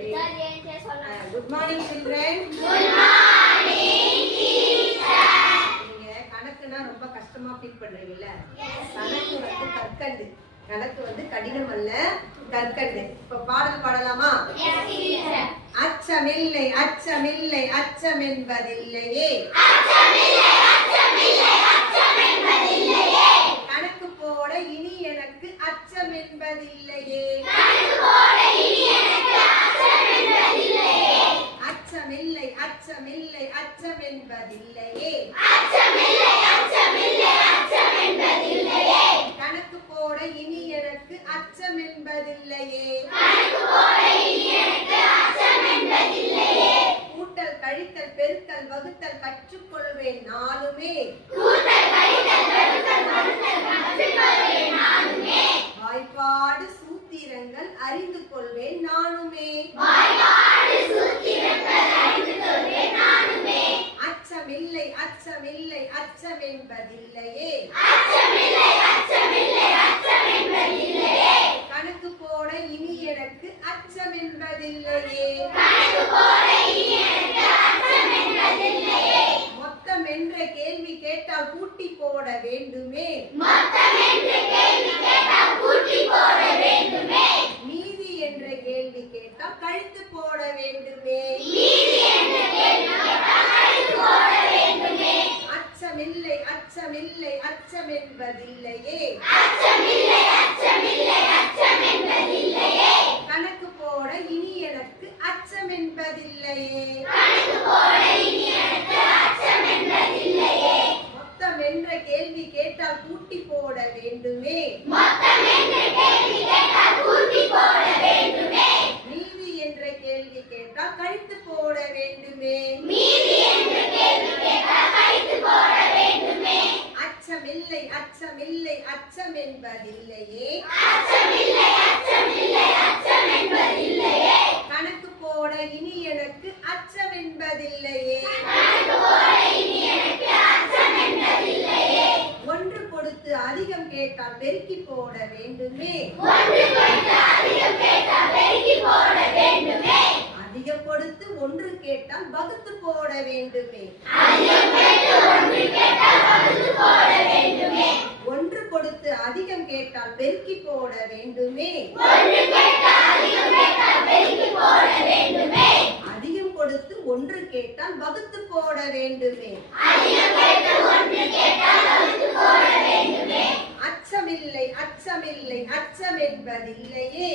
Good morning children. Good morning teacher. நீங்க கணக்குனா ரொம்ப கஷ்டமா ஃபீல் பண்றீங்கல்ல? கணக்கு வந்து கற்கண்டு. கணக்கு வந்து கடினம் அல்ல, கற்கண்டு. இப்ப பாடல் பாடலாமா? Yes teacher. அச்சமில்லை அச்சமில்லை அச்சம் என்பதில்லையே. அச்சமில்லை அச்சமில்லை அச்சம் என்பதில்லையே. கணக்கு போட இனி எனக்கு அச்சம் என்பதில்லையே. கணக்கு போட இனி எனக்கு அச்சம் என்பதில்லையே. அச்சமில்லை அச்சமில்லை அச்சம் என்பதில்லையே. அச்சமில்லை அச்சமில்லை அச்சம் என்பதில்லையே. கணக்கு போட இனி எனக்கு அச்சம் என்பதில்லையே. கணக்கு போட இனி எனக்கு அச்சம் என்பதில்லையே. கூட்டல் கழித்தல் பெருக்கல் வகுத்தல் கற்றுக்கொள்வேன் நானுமே. கூட்டல் கழித்தல் பெருக்கல் வகுத்தல் கற்றுக்கொள்வேன் நானுமே. வாய்ப்பாடு சூத்திரங்கள் அறிந்து கொள்வேன் நானுமே. வாய்ப்பாடு சூத்திரங்கள் அறிந்து கொள்வேன் நானுமே. அச்சமில்லை அச்சமில்லை அச்சம் என்பதில்லையே. அச்சமில்லை அச்சமில்லை அச்சம் என்பதில்லையே. கணக்கு போட இனி எனக்கு அச்சம் என்பதில்லையே. கணக்கு போட இனி எனக்கு அச்சம் என்பதில்லையே. மொத்தம் என்ற கேள்வி கேட்டால் கூட்டி போட வேண்டுமே. மொத்தம் என்ற கேள்வி கேட்டால் கூட்டி போட வேண்டுமே. மீதி என்ற கேள்வி கேட்டால் கழித்து போட வேண்டுமே. மீதி என்ற கேள்வி கேட்டால் கழித்து போட வேண்டுமே. அச்சமில்லை அச்சமில்லை அச்சம் என்பதில்லையே. அச்சமில்லை அச்சமில்லை அச்சம் என்பதில்லையே. கணக்கு போட இனி எனக்கு அச்சம் என்பதில்லையே. கணக்கு போட இனி எனக்கு அச்சம் என்பதில்லையே. மொத்தம் என்ற கேள்வி கேட்டால் கூட்டி போட வேண்டுமே. மொத்தம் என்ற கேள்வி கேட்டால் கூட்டி போட வேண்டுமே. மீதி என்ற கேள்வி கேட்டால் கழித்து போட வேண்டுமே. மீதி என்ற கேள்வி கேட்டால் கழித்து போட வேண்டுமே. அச்சமில்லை அச்சமில்லை அச்சம் என்பதில்லையே. அச்சமில்லை அச்சமில்லை அச்சம் என்பதில்லையே. கணக்கு போட இனி எனக்கு அச்சம் என்பதில்லையே. கணக்கு போட இனி எனக்கு அச்சம் என்பதில்லையே. ஒன்று கொடுத்து அதிகம் கேட்டால் பெருக்கி போட வேண்டுமே. ஒன்று கொடுத்து அதிகம் கேட்டால் பெருக்கி போட வேண்டுமே. அதிகம் கொடுத்து ஒன்று கேட்டால் வகுத்து போட வேண்டுமே. அதிகம் கொடுத்து ஒன்று கேட்டால் வகுத்து போட வேண்டுமே. ஒன்று கொடுத்து அதிகம் கேட்டால் பெருக்கி போட வேண்டுமே. ஒன்று கேட்டால் அதிகம் கேட்டால் பெருக்கி போட வேண்டுமே. அதிகம் கொடுத்து ஒன்று கேட்டால் வகுத்து போட வேண்டுமே. அதிகம் கொடுத்து ஒன்று கேட்டால் வகுத்து போட வேண்டுமே. அச்சமில்லை அச்சமில்லை அச்சம் என்பதில்லையே.